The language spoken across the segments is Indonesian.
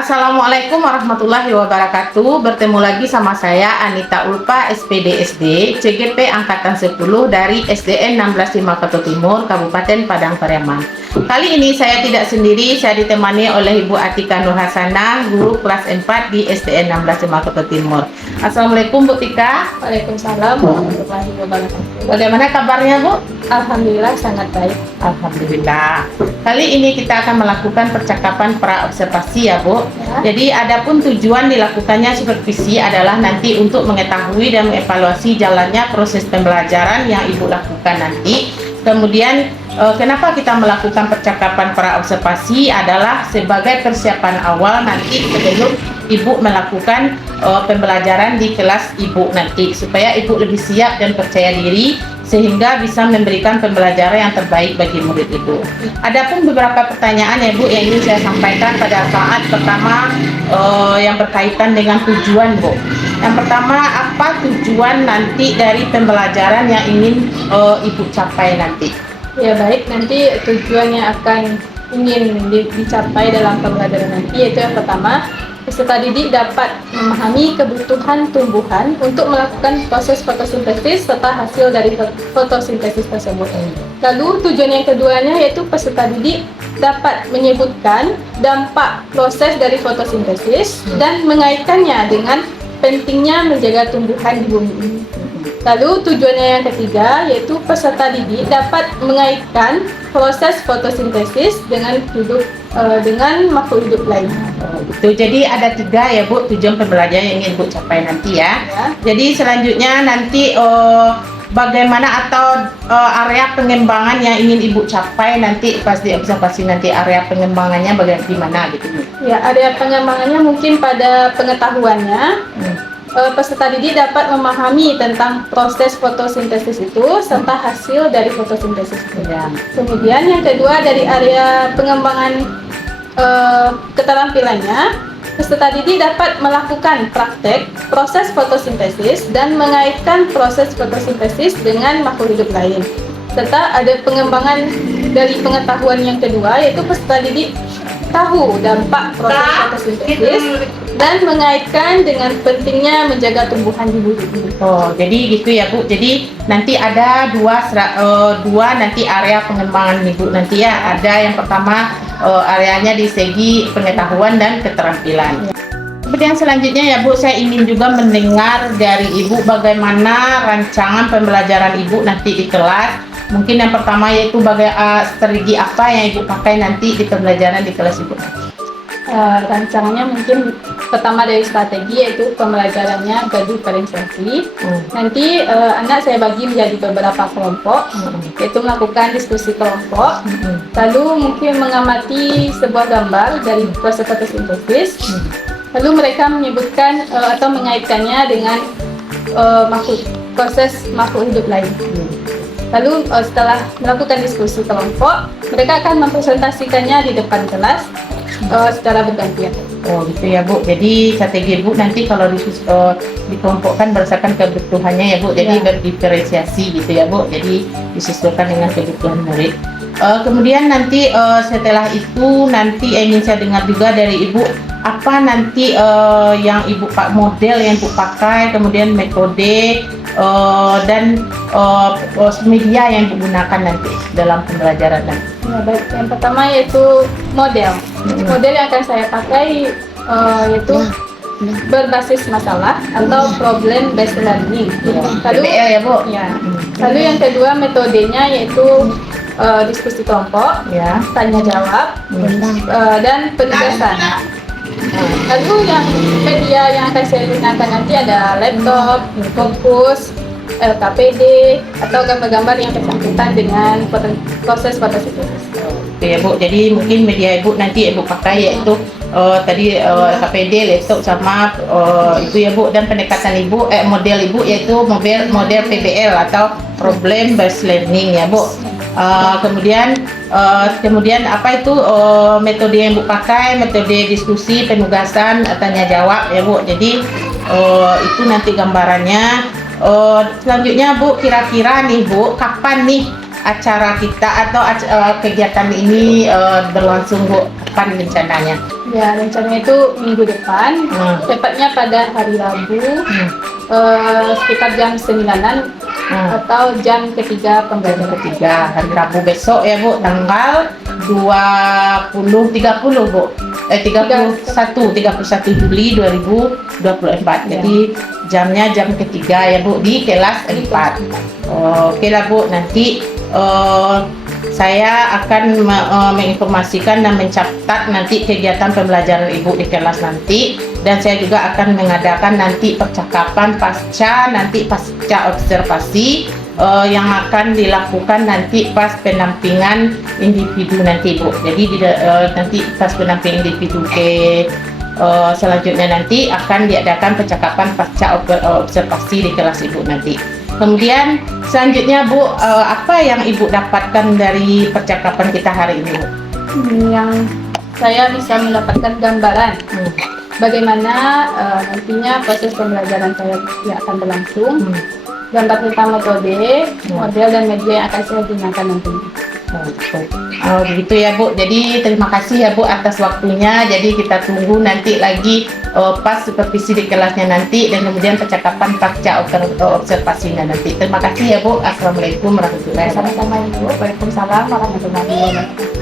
Assalamualaikum warahmatullahi wabarakatuh. Bertemu lagi sama saya Anita Ulfa, SPD SD, CGP Angkatan 10 dari SDN 165 Koto Timur, Kabupaten Padang Pariaman. Kali ini saya tidak sendiri, saya ditemani oleh Ibu Atika Nur Hasanah, guru kelas 4 di SDN 165 Koto Timur. Assalamualaikum Bu Tika. Waalaikumsalam warahmatullahi wabarakatuh. Bagaimana kabarnya Bu? Alhamdulillah sangat baik. Alhamdulillah. Kali ini kita akan melakukan percakapan pra-observasi ya Bu. Ya. Jadi adapun tujuan dilakukannya supervisi adalah nanti untuk mengetahui dan mengevaluasi jalannya proses pembelajaran yang Ibu lakukan nanti. Kemudian kenapa kita melakukan percakapan pra-observasi adalah sebagai persiapan awal nanti sebelum Ibu melakukan pembelajaran di kelas Ibu nanti, supaya Ibu lebih siap dan percaya diri sehingga bisa memberikan pembelajaran yang terbaik bagi murid Ibu. Adapun beberapa pertanyaan ya Bu yang ingin saya sampaikan pada saat pertama yang berkaitan dengan tujuan Bu. Yang pertama, apa tujuan nanti dari pembelajaran yang ingin Ibu capai nanti? Ya baik, nanti tujuan yang akan ingin dicapai dalam pembelajaran nanti yaitu yang pertama, peserta didik dapat memahami kebutuhan tumbuhan untuk melakukan proses fotosintesis serta hasil dari fotosintesis tersebut. Lalu tujuan yang keduanya yaitu peserta didik dapat menyebutkan dampak proses dari fotosintesis dan mengaitkannya dengan pentingnya menjaga tumbuhan di bumi ini. Lalu tujuannya yang ketiga yaitu peserta didik dapat mengaitkan proses fotosintesis dengan makhluk hidup lain. Itu jadi ada 3 ya Bu tujuan pembelajaran yang ingin Bu capai nanti ya. Jadi selanjutnya nanti bagaimana atau area pengembangan yang ingin Ibu capai nanti pas di observasi nanti, area pengembangannya bagaimana gitu Bu? Ya, area pengembangannya mungkin pada pengetahuannya. Peserta didik dapat memahami tentang proses fotosintesis itu serta hasil dari fotosintesis itu. Ya. Kemudian yang kedua dari area pengembangan keterampilannya, peserta didik dapat melakukan praktek proses fotosintesis dan mengaitkan proses fotosintesis dengan makhluk hidup lain. Serta ada pengembangan dari pengetahuan yang kedua yaitu peserta didik tahu dampak proses fotosintesis dan mengaitkan dengan pentingnya menjaga tumbuhan di bumi ini. Oh, jadi gitu ya Bu. Jadi nanti ada dua nanti area pengembangan Ibu nanti ya. Ada yang pertama areanya di segi pengetahuan dan keterampilan. Kemudian selanjutnya ya Bu, saya ingin juga mendengar dari Ibu bagaimana rancangan pembelajaran Ibu nanti di kelas. Mungkin yang pertama yaitu strategi apa yang Ibu pakai nanti di pembelajaran di kelas Ibu. Rancangannya mungkin pertama dari strategi yaitu pembelajarannya gaduh diferensiasi. Nanti anak saya bagi menjadi beberapa kelompok, yaitu melakukan diskusi kelompok. Lalu mungkin mengamati sebuah gambar dari proses fotosintesis. Lalu mereka menyebutkan atau mengaitkannya dengan proses makhluk hidup lain. Lalu setelah melakukan diskusi kelompok, mereka akan mempresentasikannya di depan kelas secara bergantian. Oh gitu ya Bu. Jadi strategi Bu nanti kalau dikelompokkan berdasarkan kebutuhannya ya Bu. Jadi berdiferensiasi gitu ya Bu. Jadi disesuaikan dengan kebutuhan murid. Kemudian nanti setelah itu nanti ingin saya dengar juga dari Ibu apa nanti yang Ibu model yang Ibu pakai, kemudian metode dan media yang digunakan nanti dalam pembelajaran nanti. Ya, baik. Yang pertama yaitu model. Model yang akan saya pakai yaitu berbasis masalah atau problem based learning. Lalu PBL ya Bu. Ya. Lalu yang kedua metodenya yaitu diskusi kelompok, tanya jawab, dan penugasan. Lalu yang media yang akan saya gunakan nanti ada laptop, fokus, LKPD, atau gambar-gambar yang bersangkutan dengan proses fotosintesis. Oke ya Bu, jadi mungkin media Ibu nanti Ibu pakai yaitu tadi LKPD, laptop sama itu ya Bu, dan pendekatan Ibu model Ibu yaitu model PBL atau problem based learning ya Bu. Kemudian apa itu metode yang Ibu pakai, metode diskusi, penugasan, tanya jawab ya Bu. Jadi itu nanti gambarannya. Selanjutnya Bu, kira-kira nih Bu, kapan nih acara kita atau kegiatan ini berlangsung Bu? depan rencananya? Ya, rencananya itu minggu depan, tepatnya pada hari Rabu, sekitar jam 9-an atau jam ketiga pembelajaran. Ketiga, hari Rabu besok ya Bu, tanggal 30 Bu. 31 Juli 2024. Ya. Jadi jamnya jam ketiga ya Bu di kelas 4. Oke lah Bu, nanti saya akan menginformasikan dan mencatat nanti kegiatan pembelajaran Ibu di kelas nanti, dan saya juga akan mengadakan nanti percakapan pasca observasi yang akan dilakukan nanti pas pendampingan individu nanti Bu. Jadi nanti pas pendampingan individu selanjutnya nanti akan diadakan percakapan pasca observasi di kelas Ibu nanti. Kemudian selanjutnya Bu, apa yang Ibu dapatkan dari percakapan kita hari ini Bu? Yang saya bisa mendapatkan gambaran bagaimana nantinya proses pembelajaran saya yang akan berlangsung. Gambar tentang metode, model, dan media yang akan saya gunakan nantinya. Begitu ya Bu. Jadi terima kasih ya Bu atas waktunya. Jadi kita tunggu nanti lagi pas supervisi di kelasnya nanti, dan kemudian percakapan pasca observasinya nanti. Terima kasih ya Bu. Assalamualaikum warahmatullahi wabarakatuh. Sama-sama Ibu. Waalaikumsalam warahmatullahi wabarakatuh.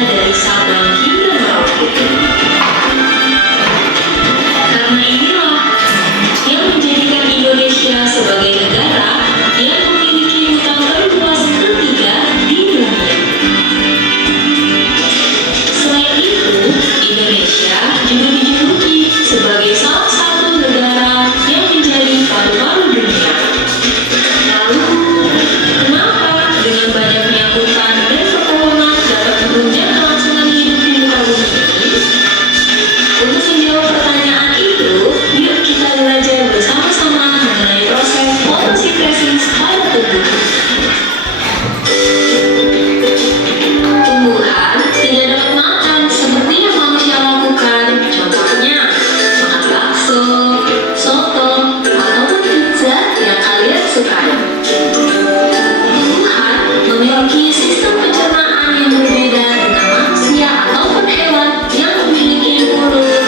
dari Sabang hingga Merauke. Karena inilah yang menjadikan Indonesia sebagai negara yang memiliki hutan terluas ketiga di dunia. Selain itu, Indonesia juga dijuluki sebagai salah satu negara yang menjadi paru-paru dunia. Lalu, kenapa dengan banyaknya hutan dan pepohonan dapat menunjang kelangsungan hidup di muka bumi ini? Untuk menjawab pertanyaan itu, yuk kita belajar bersama-sama mengenai proses fotosintesis pada tubuh. Tumbuhan tidak dapat makan seperti yang manusia lakukan, contohnya makan bakso, soto, ataupun pizza yang kalian sukai. Tumbuhan memiliki sistem pencernaan yang berbeda dengan manusia ataupun hewan yang memiliki mulut,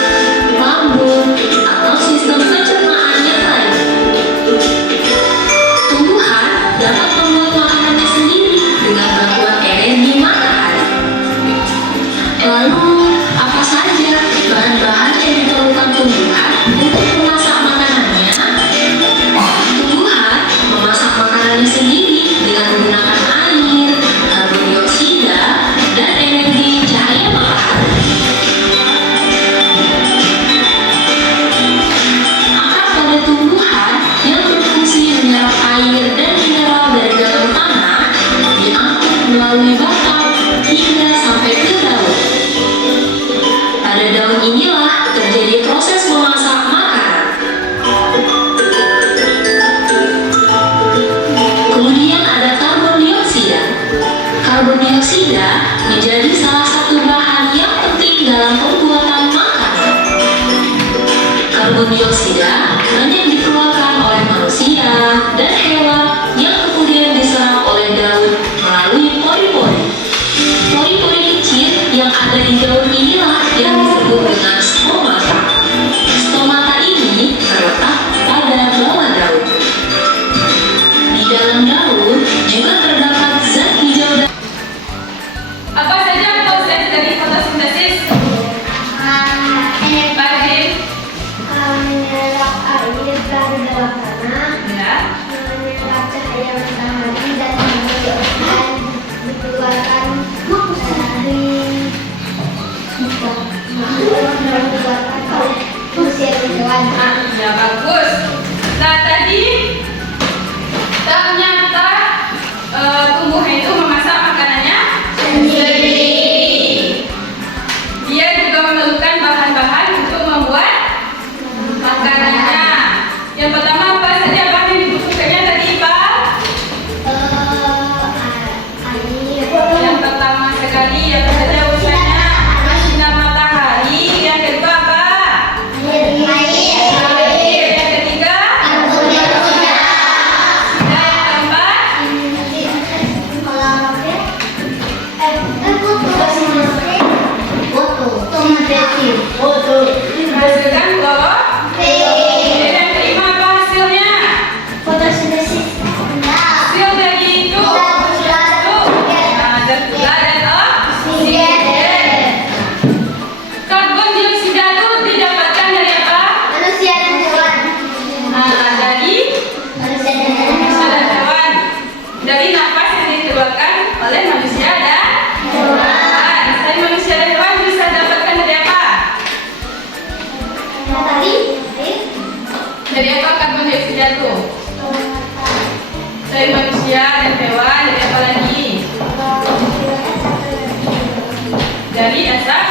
lambung, atau sistem pencernaan yang lain. Tumbuhan dapat membuat makanannya sendiri dengan bantuan energi matahari. Lalu, apa saja bahan-bahan yang diperlukan tumbuhan untuk memasak makanannya? Tumbuhan memasak makanannya sendiri dengan menggunakan air, karbon dioksida, dan energi cahaya matahari. Akar pada tumbuhan yang berfungsi menyerap air dan mineral dari dalam tanah diangkut melalui batang hingga sampai ke daun. Pada daun inilah terjadi proses memasak makanan. Kemudian ada karbon dioksida. Karbon dioksida menjadi salah satu bahan yang penting dalam pembuatan makanan. Karbon dioksida banyak dikeluarkan oleh manusia dan hewan yang kemudian diserap oleh daun melalui pori-pori. Pori-pori kecil yang ada di daun inilah yang disebut dengan stomata. Stomata ini terletak pada bawah daun. Di dalam daun juga terdapat zat hijau dan Apa saja proses dari fotosintesis? Baik. Menyerap air dari dalam tanah, Ya. menyerap cahaya matahari dan mengeluarkan dikeluarkan oleh manusia dan hewan. Ya, bagus. Nah, tadi ternyata tumbuhan itu memasak makanannya sendiri. Dia juga memerlukan bahan-bahan untuk membuat makanannya. Yang pertama apa saja bahan yang dibutuhkannya tadi, Pak? Air. Yang pertama sekali apa saja urusannya? Sinar matahari. Yang kedua apa? Air. Yang ketiga? Dan yang keempat? Menghasilkan klorofil. Yang kelima apa hasilnya? Hasil dari itu zat gula dan oksigen. Karbon dioksida itu didapatkan dari apa? Dari manusia dan hewan. Dari nafas yang dikeluarkan oleh manusia dan hewan. Selain manusia dan hewan bisa didapatkan dari apa? Dari apa karbon dioksida itu? Dari manusia dan hewan, dari apa lagi? Dari asap,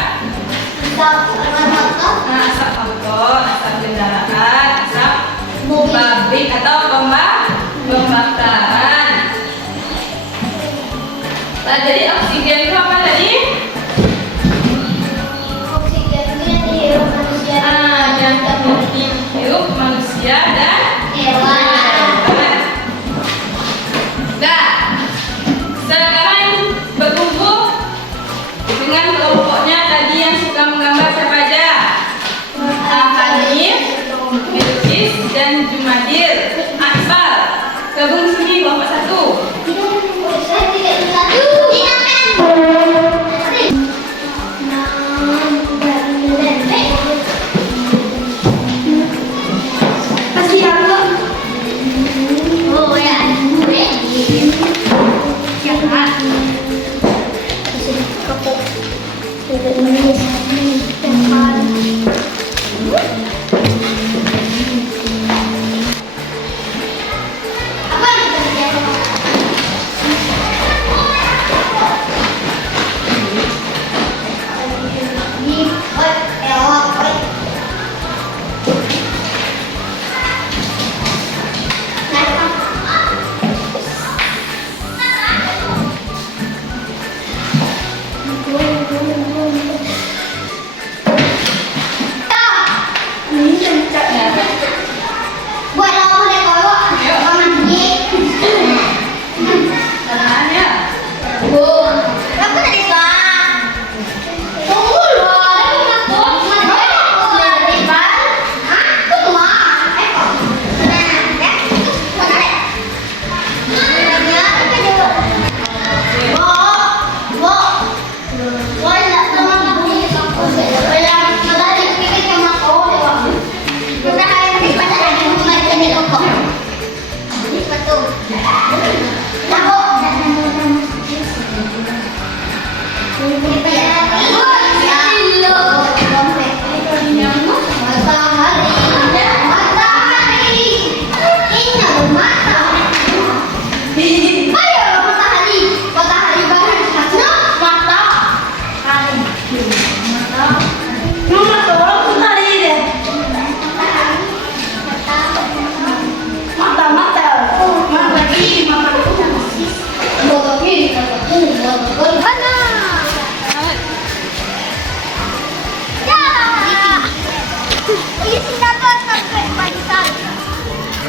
asap angkot, asap kendaraan, asap pabrik atau pembakaran. Nah, jadi oksigen itu apa tadi? Yang hidup manusia dan hewan. Nah, sekarang berkumpul dengan kelompoknya tadi yang suka menggambar siapa aja? Hanif, Bilqis, dan Jumadil. Akbar, gabung sini kelompok 1.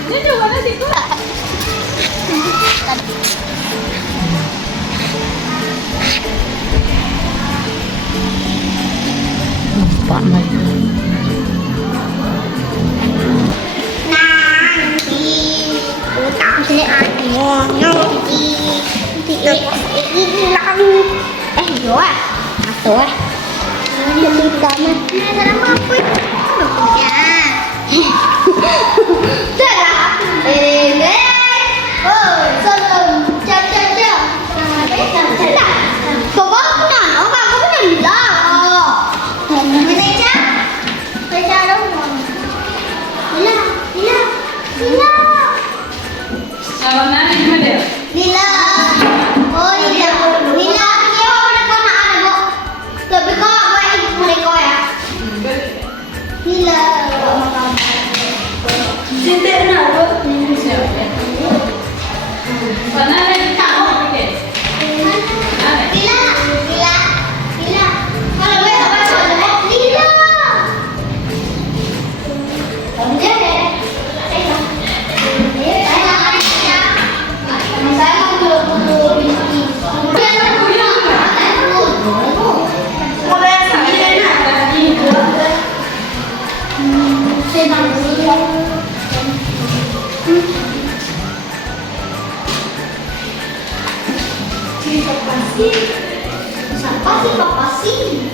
Ini di mana situ? Lupa lagi. Kalau nanti gimana deh? Lila. Oh Lila. Lila, dia mana kau nak ada kok? Tapi kau buat ikut mereka ya. Lila. Sini nak buat. Mana ada kamu deh? Lila. Lila. Lila. Kalau gue apa saja? Lila. Dia deh. Saya mau dulu bisnis. Siapa sih papa sih?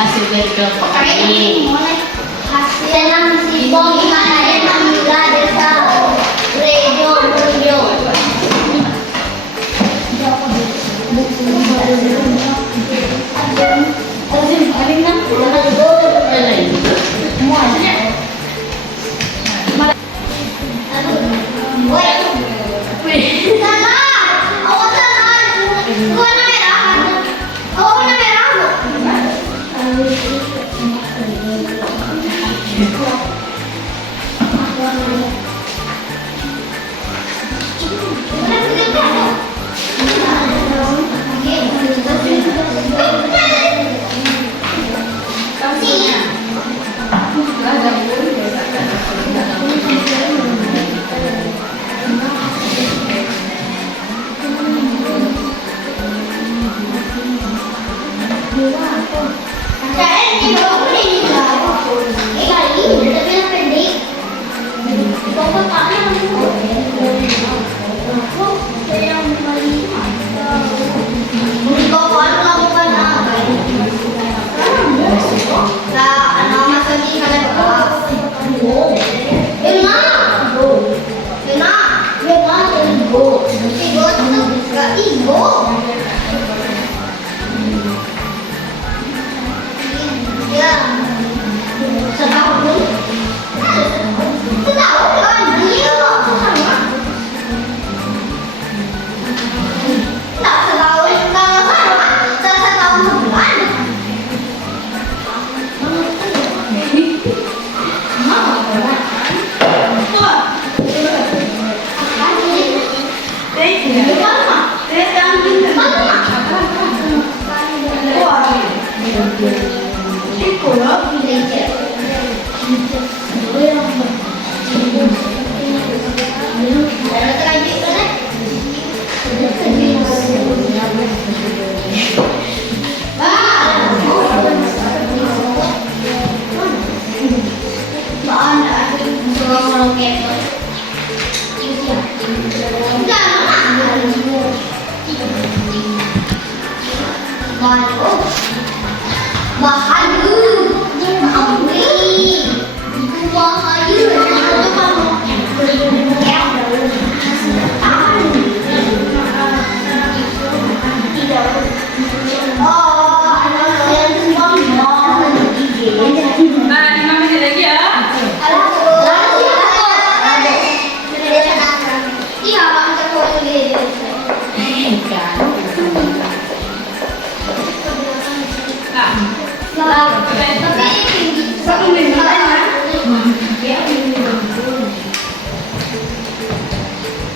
Hasil dari kelompok kami. Senang si Bong Imanaya Mamila Desa Radio Radio. Setahun. Setahun kan dia. Nah, 5 menit lagi ya. Iya, Pak, kita boleh lihat. Nah,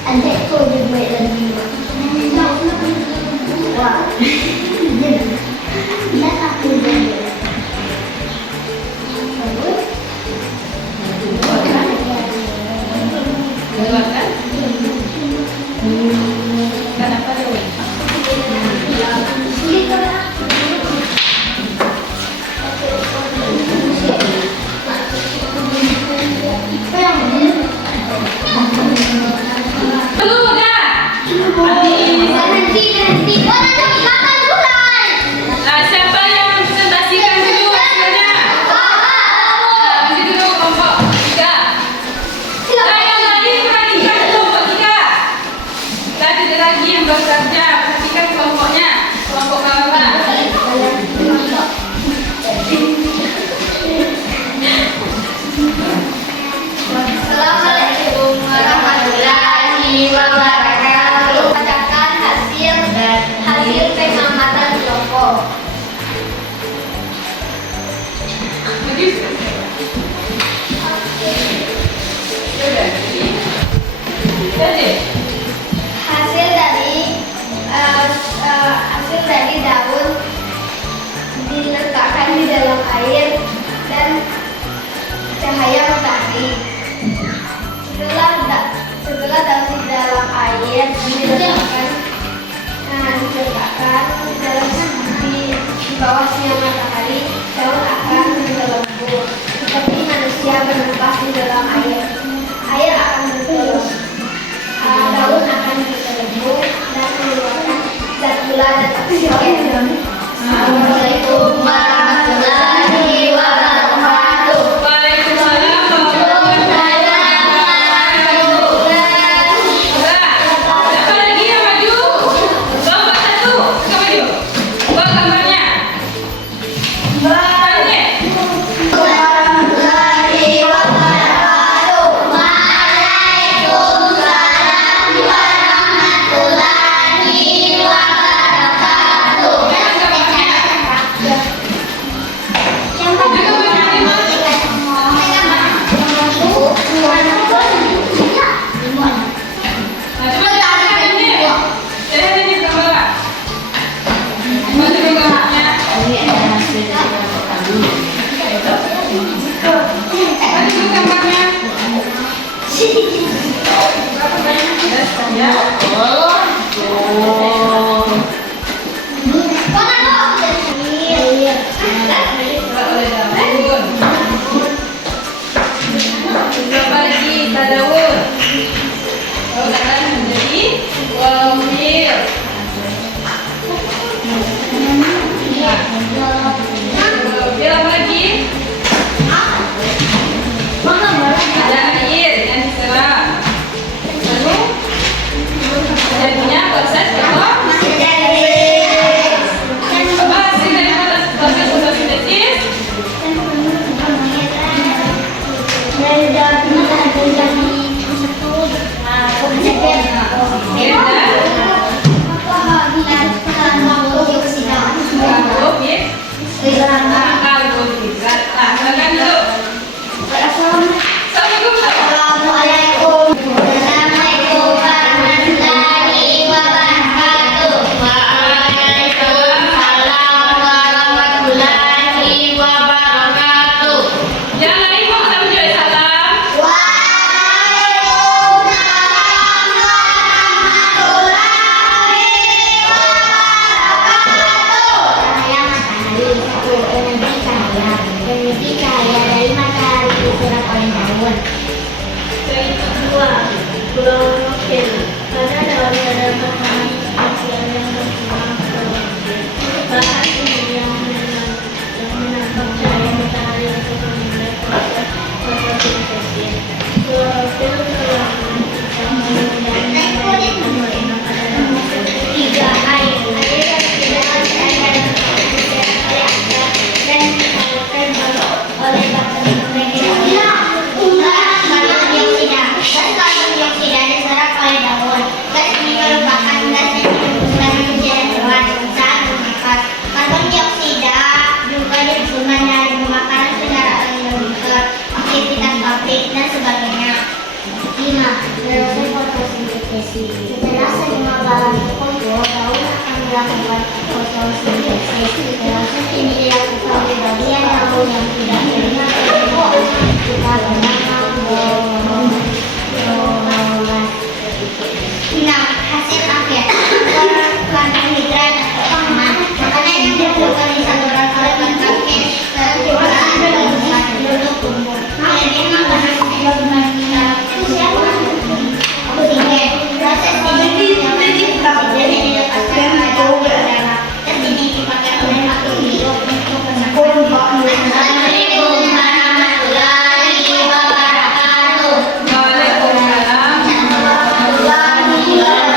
Adik kau lebih baik lagi. Wah. Dia aku jadi. kenapa dulu? Dulu udah. Nah, siapa yang presentasikan dulu hasilnya? Nah, masih dulu kelompok 3. Nah, yang lain perhatikan kelompok 3. Tadi ada lagi yang baru saja, perhatikan kelompoknya, kelompok bawah. Assalamualaikum warahmatullahi wabarakatuh. Bacakan hasil pengamatan kelompok. Jadi, jadi, Hasil dari daun diletakkan di dalam air dan cahaya matahari. Setelah daun di dalam air diletakkan di bawah sinar matahari, daun akan bergelembung. Seperti manusia bernapas di dalam air, air akan bergelembung. Daun akan bergelembung dan mengeluarkan zat gula dan oksigen. Assalamualaikum warahmatullahi wabarakatuh. Waalaikumsalam warahmatullahi wabarakatuh. Siapa lagi yang maju? Kelompok 1, siapa maju? Buat gambarnya. Pandai. Warahmatullahi wabarakatuh. Waalaikumsalam warahmatullahi wabarakatuh. Jangan gambarnya. Nah, coba lihat ini. Lihat ini gambar. Maju ke gambarnya. Maju ke gambarnya. Ya. Coba lagi tadawun. Kalau kalian menjadi wamil. Wamil apa lagi? Ada air yang diserap. Lalu jadinya proses apa? Apa hasil dari proses fotosintesis? Air dan fotosintesis. Proses ini dilakukan di bagian daun yang tidak terlihat kita bernama bromomas. Nah, hasil akhir karbohidrat makanan yang diperlukan di saluran karbon pakai kecuali dulu tumbuh. Jadi makanan oksigen. Proses ini jadi didapatkan pada udara. Tes ini dipakai oleh makhluk hidup untuk menekan. Assalamualaikum warahmatullahi wabarakatuh. Waalaikumsalam. Warahmatullahi wabarakatuh.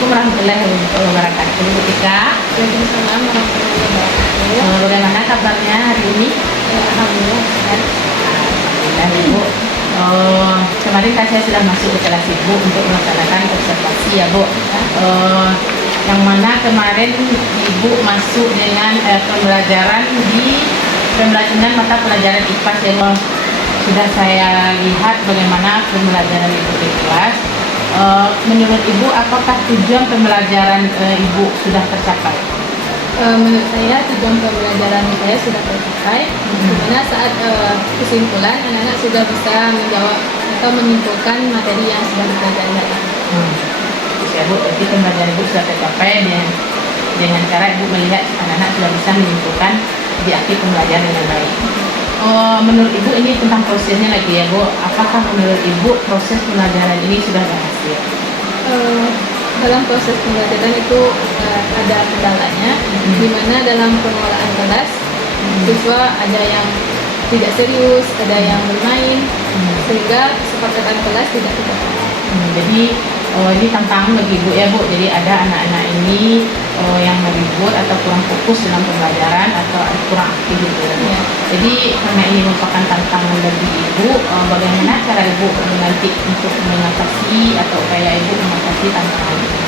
Assalamualaikum warahmatullahi wabarakatuh. Bu Tika, Waalaikumsalam warahmatullahi wabarakatuh. bagaimana kabarnya hari ini? Alhamdulillah sehat. Alhamdulillah Ibu. Kemarin kan saya sudah masuk ke kelas Ibu untuk melaksanakan observasi ya Bu. Yang mana kemarin Ibu masuk dengan pembelajaran mata pelajaran IPA ya Bu. Sudah saya lihat bagaimana pembelajaran Ibu di kelas. Menurut Ibu, apakah tujuan pembelajaran Ibu sudah tercapai? Menurut saya tujuan pembelajaran saya sudah tercapai, di mana saat kesimpulan anak-anak sudah bisa menjawab atau menyimpulkan materi yang sudah dipelajari tadi. Ya Bu, jadi pembelajaran Ibu sudah tercapai dengan cara Ibu melihat anak-anak sudah bisa menyimpulkan di akhir pembelajaran dengan baik. Menurut Ibu ini tentang prosesnya lagi ya Bu, apakah menurut Ibu proses pembelajaran ini sudah berhasil? Dalam proses pembelajaran itu ada kendalanya, di mana dalam pengelolaan kelas siswa ada yang tidak serius, ada yang bermain, sehingga kesepakatan kelas tidak tercapai. Jadi ini tantangan bagi Ibu ya Bu, jadi ada anak-anak ini yang meribut atau kurang fokus dalam pembelajaran atau kurang aktif gitu. Ya. Jadi karena ini merupakan tantangan bagi Ibu, bagaimana cara Ibu nanti untuk mengatasi atau upaya Ibu mengatasi tantangan ini?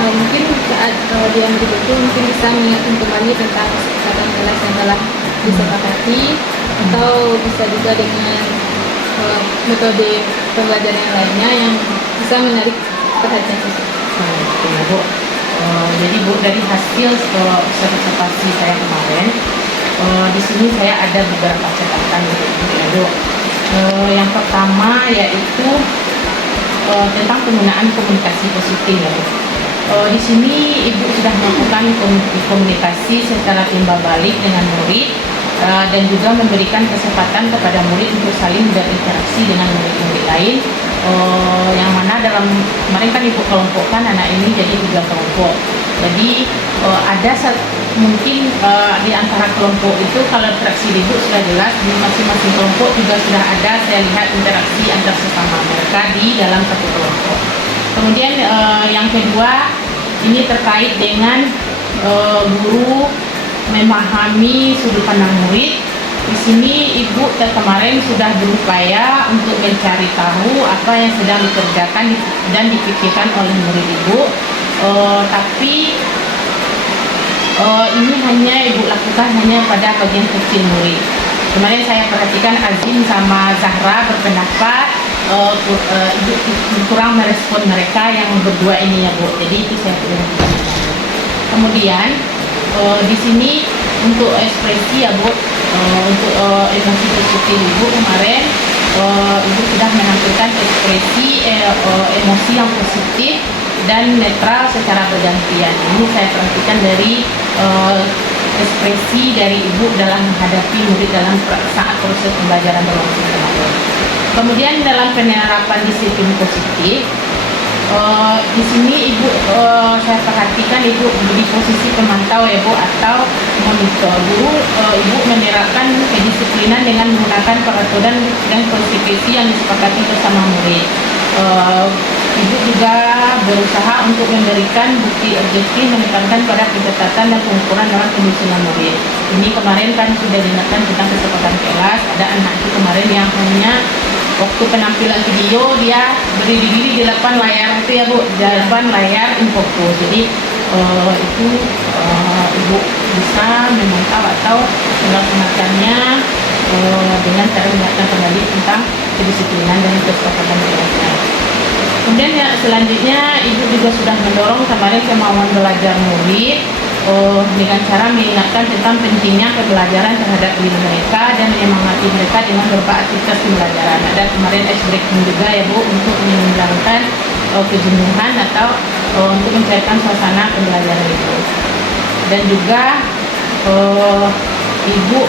Mungkin saat dia meribut itu mungkin bisa mengingatkan kembali tentang kesepakatan kelas yang telah disepakati, atau bisa juga dengan metode pembelajaran yang lainnya yang bisa menarik perhatian siswa. Ya Bu. Jadi Bu, dari hasil observasi saya kemarin, di sini saya ada beberapa catatan gitu ya Bu. Yang pertama yaitu tentang penggunaan komunikasi positif ya Bu. Di sini Ibu sudah melakukan komunikasi secara timbal balik dengan murid dan juga memberikan kesempatan kepada murid untuk saling berinteraksi dengan murid-murid lain. Yang mana dalam kemarin kan Ibu kelompokkan anak ini jadi 3 kelompok. Jadi ada mungkin di antara kelompok itu kalau interaksi Ibu sudah jelas, di masing-masing kelompok juga sudah ada saya lihat interaksi antar sesama mereka di dalam satu kelompok. Kemudian yang kedua ini terkait dengan guru memahami sudut pandang murid. Di sini Ibu kemarin sudah berupaya untuk mencari tahu apa yang sedang dikerjakan dan dipikirkan oleh murid Ibu, tapi ini hanya Ibu lakukan hanya pada bagian kecil murid. Kemarin saya perhatikan Azim sama Zahra berpendapat Ibu kurang merespon mereka yang berdua ini ya Bu. Jadi itu saya perhatikan. Kemudian di sini untuk ekspresi ya Bu, untuk emosi positif Ibu kemarin Ibu sudah menampilkan ekspresi emosi yang positif dan netral secara bergantian. Ini saya perhatikan dari ekspresi dari Ibu dalam menghadapi murid dalam saat proses pembelajaran berlangsung kemarin. Kemudian dalam penerapan disiplin positif, di sini Ibu saya perhatikan Ibu di posisi pemantau ya Bu atau monitor. Guru Ibu menerapkan kedisiplinan dengan menggunakan peraturan dan konsekuensi yang disepakati bersama murid. Ibu juga berusaha untuk memberikan bukti objektif menekankan pada kegetatan dan pengukuran dalam penyusunan murid. Ini kemarin kan sudah diingatkan tentang kesepakatan kelas. Ada anak itu kemarin yang hanya waktu penampilan video dia berdiri diri di depan layar itu ya Bu, di depan layar infokus. Jadi itu Ibu bisa memantau atau melaksanakannya dengan cara mengingatkan kembali tentang kedisiplinan dan kesepakatan kelasnya. Kemudian ya, selanjutnya Ibu juga sudah mendorong kemarin kemauan belajar murid dengan cara mengingatkan tentang pentingnya pembelajaran terhadap diri mereka dan menyemangati mereka dengan beberapa aktivitas pembelajaran. Ada kemarin ice breaking juga ya Bu untuk menghilangkan kejenuhan atau untuk mencairkan suasana pembelajaran itu. Dan juga Ibu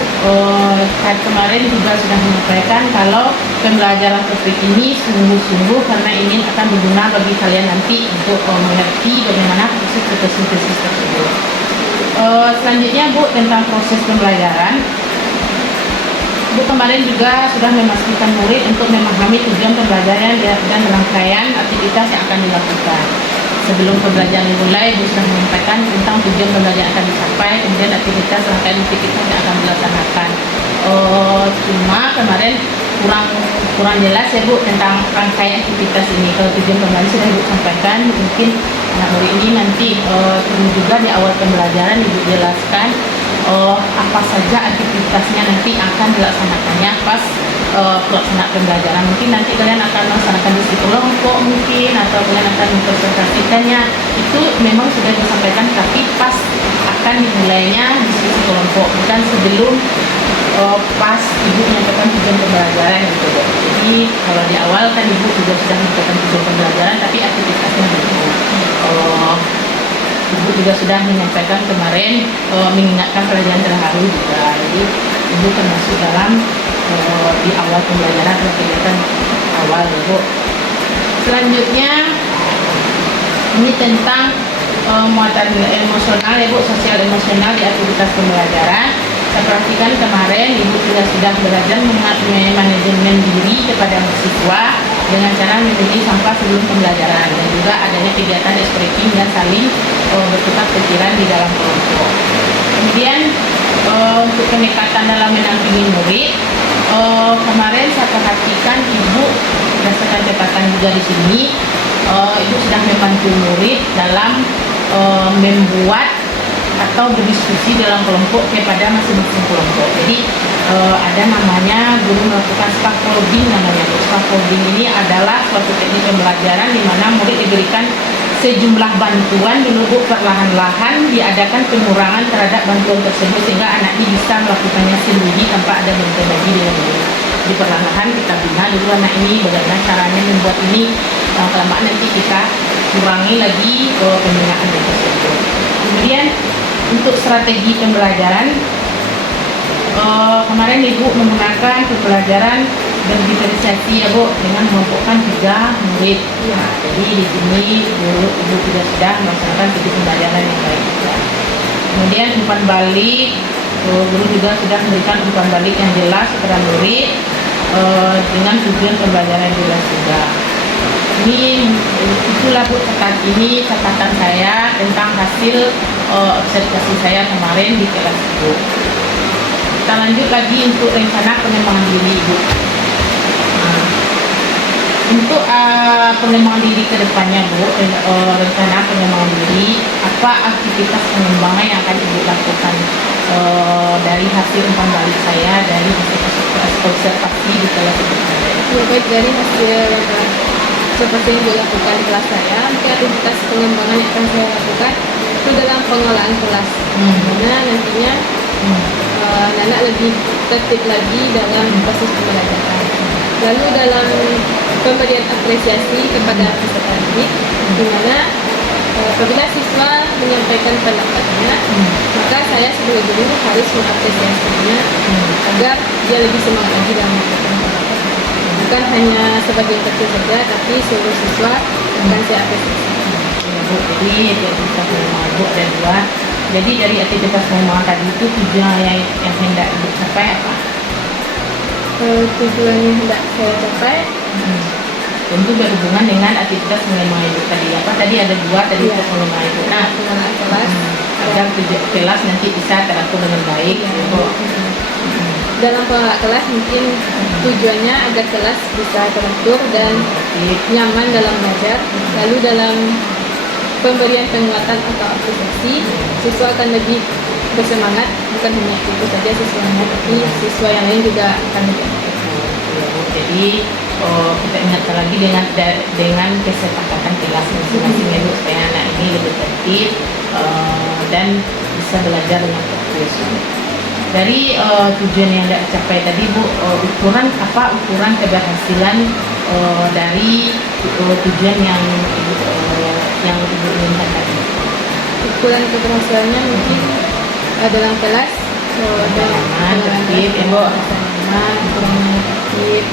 kemarin juga sudah menyampaikan kalau pembelajaran topik ini sungguh-sungguh karena ini akan berguna bagi kalian nanti untuk mengerti bagaimana proses fotosintesis tersebut. Selanjutnya Bu tentang proses pembelajaran, Bu kemarin juga sudah memastikan murid untuk memahami tujuan pembelajaran dan rangkaian aktivitas yang akan dilakukan. sebelum pembelajaran dimulai, Ibu sudah menyampaikan tentang tujuan pembelajaran akan dicapai, kemudian aktivitas rangkaian aktivitas yang akan dilaksanakan. Cuma kemarin kurang jelas ya Bu tentang rangkaian aktivitas ini. Kalau tujuan pembelajaran sudah Ibu sampaikan, mungkin anak murid ini nanti perlu juga di awal pembelajaran Ibu jelaskan apa saja aktivitasnya nanti akan dilaksanakannya pas pelaksanaan pembelajaran. Mungkin nanti kalian akan melaksanakan diskusi kelompok mungkin, atau kalian akan mempresentasikannya. Itu memang sudah disampaikan, tapi pas akan dimulainya diskusi kelompok, bukan sebelum pas Ibu menyampaikan tujuan pembelajaran gitu. Jadi kalau di awal kan Ibu juga sudah menyampaikan tujuan pembelajaran, tapi aktivitasnya belum. Ibu juga sudah menyampaikan kemarin mengingatkan pelajaran terdahulu juga. Jadi Ibu termasuk dalam di awal pembelajaran atau kegiatan awal Ibu. Selanjutnya ini tentang muatan emosional ya Bu, sosial emosional di aktivitas pembelajaran. Saya perhatikan kemarin Ibu juga sudah belajar manajemen diri kepada mahasiswa dengan cara memilih sampah sebelum pembelajaran, dan juga adanya kegiatan ice breaking dan saling bertukar pikiran di dalam kelompok. Kemudian untuk pendekatan dalam mendampingi murid, kemarin saya perhatikan Ibu berdasarkan catatan juga di sini, Ibu sudah membantu murid dalam membuat atau berdiskusi dalam kelompok kepada masing-masing kelompok. Jadi ada namanya guru melakukan scaffolding namanya. Scaffolding ini adalah suatu teknik pembelajaran di mana murid diberikan sejumlah bantuan, dulu perlahan-lahan diadakan pengurangan terhadap bantuan tersebut sehingga anak ini bisa melakukannya sendiri tanpa ada bantuan lagi dengan guru. Di perlahan-lahan kita bina dulu anak ini bagaimana caranya membuat ini, kelamaan nanti kita kurangi lagi pembinaan tersebut. Kemudian untuk strategi pembelajaran, kemarin Ibu menggunakan pembelajaran berdiferensiasi ya Bu, dengan mengelompokkan 3 murid. Nah, jadi di sini Ibu juga sudah melaksanakan strategi pembelajaran yang baik juga. Kemudian umpan balik, guru juga sudah memberikan umpan balik yang jelas kepada murid dengan tujuan pembelajaran yang jelas juga. Ini itulah Bu catatan saya tentang hasil observasi saya kemarin di kelas Ibu. Kita lanjut lagi untuk rencana pengembangan diri Ibu. Nah, untuk pengembangan diri ke depannya Bu, rencana pengembangan diri, apa aktivitas pengembangan yang akan Ibu lakukan dari hasil umpan balik saya, dari hasil observasi di kelas Ibu. Ya, baik, dari hasil seperti yang dilakukan di kelas saya, mungkin aktivitas pengembangan yang akan saya lakukan itu dalam pengelolaan kelas. Karena nantinya anak lebih tertib lagi dalam proses pembelajaran. Lalu dalam pemberian apresiasi kepada peserta didik, di mana apabila siswa menyampaikan pendapatnya, maka saya sebagai guru harus mengapresiasinya agar dia lebih semangat lagi dalam melakukan pendapat. Bukan hanya sebagian kecil saja, tapi seluruh siswa akan saya apresiasi. Bu, jadi aktivitas pengembangan Ibu ada 2. Jadi dari aktivitas pengembangan tadi itu tujuan yang hendak Ibu capai apa? Tujuan yang hendak saya capai tentu berhubungan dengan aktivitas pengembangan Ibu tadi. Apa tadi ada 2 aktivitas pengembangan Ibu. Nah, pengelolaan kelas agar kelas nanti bisa teratur dengan baik. dalam pengelola kelas mungkin tujuannya agar kelas bisa teratur dan nyaman dalam belajar. Lalu dalam pemberian penguatan atau apresiasi, siswa akan lebih bersemangat, bukan hanya itu saja siswanya, tapi siswa yang lain juga akan lebih aktif. Jadi kita ingatkan lagi dengan kesepakatan kelas masing-masing ya Bu, supaya anak ini lebih tertib dan bisa belajar dengan fokus. Dari tujuan yang tidak dicapai tadi Bu, ukuran keberhasilan dari tujuan yang Ibu inginkan tadi? Ukuran keberhasilannya mungkin dalam kelas tertib ya Bu, kurang tertib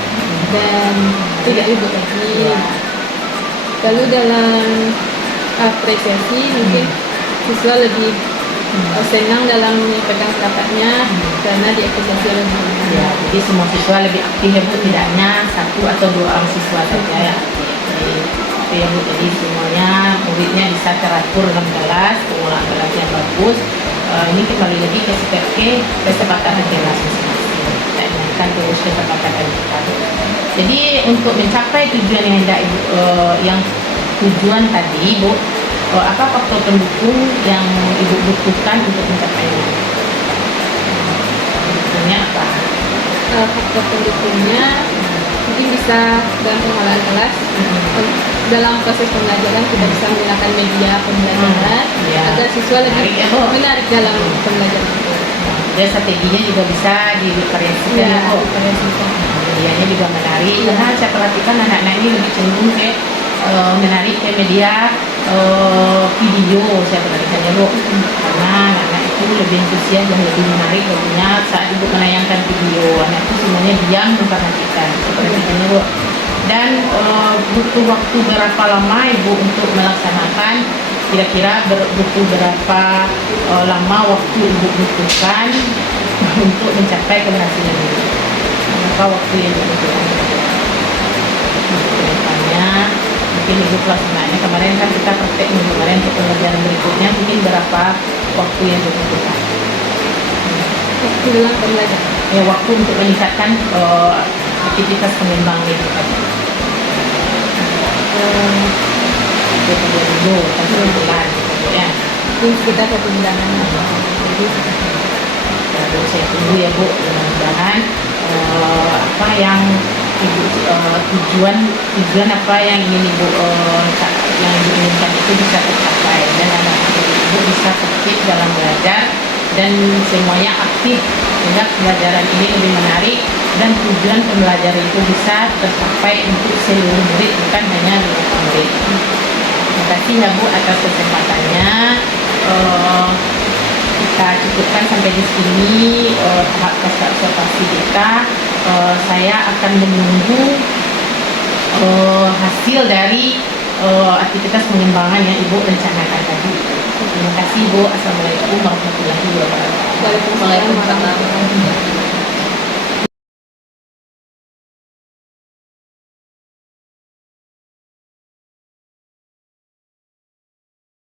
dan tidak ribut lagi. Lalu dalam apresiasi mungkin siswa lebih senang dalam menyampaikan pendapatnya karena diapresiasi oleh guru. Ya, jadi semua siswa lebih aktif ya Bu, tidak hanya 1 atau 2 orang siswa saja ya. gitu ya Bu. Jadi semuanya muridnya bisa teratur dalam kelas, pengolahan kelas yang bagus. Ini kembali lagi ke seperti kesepakatan kelas masing-masing. Kita ingatkan terus kesepakatan kita. Jadi untuk mencapai tujuan yang hendak Ibu, yang tujuan tadi Bu, apa faktor pendukung yang Ibu butuhkan untuk mencapainya? Pendukungnya apa? Faktor pendukungnya mungkin bisa dalam pengolahan kelas, dalam proses pembelajaran kita bisa menggunakan media pembelajaran Ya. agar siswa lebih Menarik ya, Bu. menarik dalam pembelajaran itu. Ya, strateginya juga bisa divariasikan Ya, ya Bu. divariasikan. Medianya juga menarik, Iya. karena saya perhatikan anak-anak ini lebih cenderung ke menarik ke media video, saya perhatikan ya Bu. Karena anak-anak itu lebih antusias dan lebih menarik baginya saat Ibu menayangkan video. Anak itu semuanya diam memperhatikan, saya perhatikan ya Bu. Dan butuh waktu berapa lama Ibu untuk melaksanakan, kira-kira butuh berapa lama waktu Ibu butuhkan untuk mencapai keberhasilan ini? Berapa waktu yang dibutuhkan? Untuk kedepannya, mungkin Ibu pelaksanaannya kemarin kan kita praktek minggu kemarin, untuk pembelajaran berikutnya mungkin berapa waktu yang dibutuhkan? Waktu dalam pembelajaran. Ya, waktu untuk meningkatkan aktivitas pengembangan itu tadi. Itu 2 minggu atau 1 bulan gitu ya. Mungkin sekitar 1 bulanan. Jadi baru saya tunggu ya Bu, mudah-mudahan apa yang Ibu tujuan apa yang ingin Ibu yang Ibu inginkan itu bisa tercapai, dan anak-anak Ibu bisa tertib dalam belajar dan semuanya aktif sehingga pembelajaran ini lebih menarik dan tujuan pembelajaran itu bisa tercapai untuk seluruh murid, bukan hanya beberapa murid. Terima kasih ya Bu atas kesempatannya. Kita cukupkan sampai di sini tahap tes observasi kita. Saya akan menunggu hasil dari aktivitas pengembangan yang Ibu rencanakan tadi. Terima kasih Bu. Assalamualaikum warahmatullahi wabarakatuh. Waalaikumsalam warahmatullahi wabarakatuh.